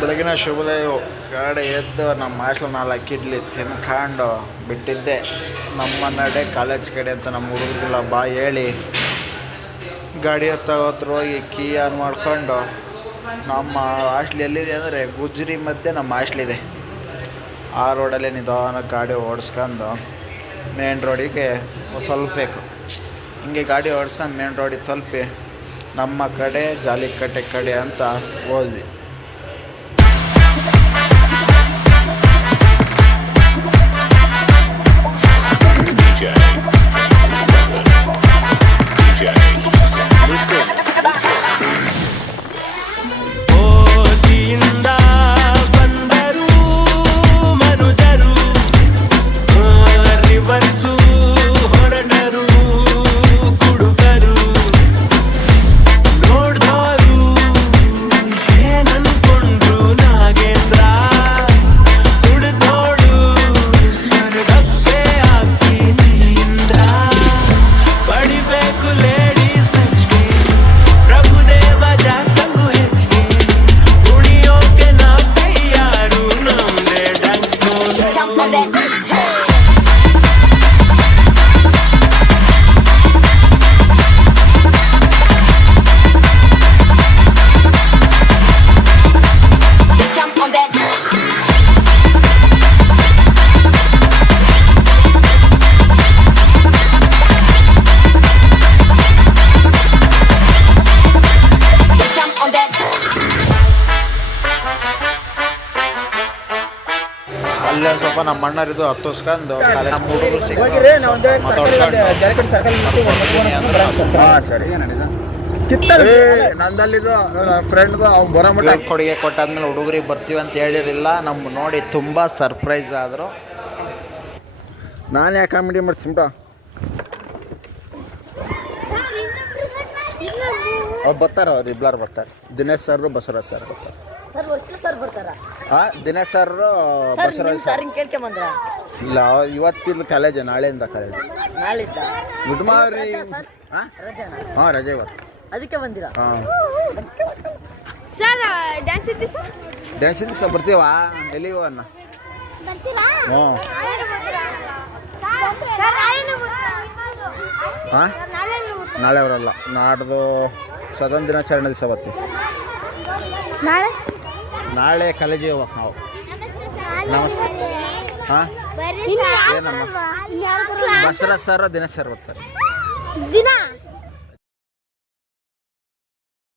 ಬೆಳಗಿನ ಶುಭೋದಯಗಳು. ಗಾಡಿ ಎದ್ದು ನಮ್ಮ ಹಾಸ್ಟೆಲ್ 4 ಇಡ್ಲಿ ತಿನ್ಕೊಂಡು ಬಿಟ್ಟಿದ್ದೆ. ನಮ್ಮ ನಡೆ ಕಾಲೇಜ್ ಕಡೆ ಅಂತ ನಮ್ಮ ಹುಡುಗರಿಗೆಲ್ಲ ಬಾ ಹೇಳಿ ಗಾಡಿ ಹತ್ರ ಹೋಗಿ ಕೀ ಆನ್ ಮಾಡ್ಕೊಂಡು ನಮ್ಮ ಹಾಸ್ಟೆಲ್ ಎಲ್ಲಿದೆ ಅಂದರೆ ಗುಜ್ರಿ ಮಧ್ಯೆ ನಮ್ಮ ಹಾಸ್ಟೆಲಿದೆ. ಆ ರೋಡಲ್ಲೇ ನಿಧಾನಕ್ಕೆ ಗಾಡಿ ಓಡಿಸ್ಕೊಂಡು ಮೇನ್ ರೋಡಿಗೆ ತಲುಪಬೇಕು. ಹಿಂಗೆ ಗಾಡಿ ಓಡಿಸ್ಕೊಂಡು ಮೇನ್ ರೋಡಿಗೆ ತಲುಪಿ ನಮ್ಮ ಕಡೆ ಜಾಲಿಕಟ್ಟೆ ಕಡೆ ಅಂತ ಹೋದ್ವಿ. ಅಲ್ಲೇ ಸ್ವಲ್ಪ ನಮ್ಮ ಅಣ್ಣರಿದ್ದು ಹತ್ತಿಸ್ಕೊಂಡು ನಮ್ಮ ಹುಡುಗರು ನಂದಲ್ಲಿದ್ದು ಫ್ರೆಂಡ್ದು ಅವ್ನು ಬರೋ ಮಟ್ಟ ಕೊಡುಗೆ ಕೊಟ್ಟಾದ್ಮೇಲೆ ಹುಡುಗರಿಗೆ ಬರ್ತೀವಿ ಅಂತ ಹೇಳಿರಲಿಲ್ಲ. ನಮ್ಮ ನೋಡಿ ತುಂಬ ಸರ್ಪ್ರೈಸ್ ಆದರು. ನಾನು ಯಾಕೆ ಕಾಮಿಡಿ ಮಾಡ್ತೀನಿ ಅವ್ರು ಬರ್ತಾರೆ, ಅವ್ರು ಇಬ್ಬರು ಬರ್ತಾರೆ. ದಿನೇಶ್ ಸರ್ ಬಸವರಾಜ್ ಸರ್ ಬರ್ತಾರೆ. ದಿನೇಶ್ ಸರ್ ಬಸವರಾಜ್ ಸರ್ ಇಲ್ಲ, ಇವತ್ತಿಲ್ಲ ಕಾಲೇಜ್, ನಾಳೆಯಿಂದ ಕಾಲೇಜ್. Good morning. ಹಾಂ ರಜೆ ಇವತ್ತು, ಅದಕ್ಕೆ ಬಂದಿಲ್ಲ. ಹಾಂ ಡ್ಯಾನ್ಸ್ ಇದ್ದು ಸರ್ ಬರ್ತೀವಾ? ಎಲ್ಲಿಗೆ ಅನ್ನ? ಹ್ಞೂ ಹಾಂ ನಾಳೆ ಅವರಲ್ಲ, ನಾಡ್ದು ಸ್ವತಂತ್ರ ದಿನಾಚರಣೆ ದಿವಸ ಬರ್ತೀವಿ. ನಾಳೆ ಕಾಲೇಜಿಗೆ ಹೋಗ್ಬೇಕು ನಾವು. ನಮಸ್ತೆ. ಹಾಂ ಏನಮ್ಮ? ಬಸವರಾಜ್ ಸರ್ ದಿನೇಶ್ ಸರ್ ಬರ್ತಾರೆ.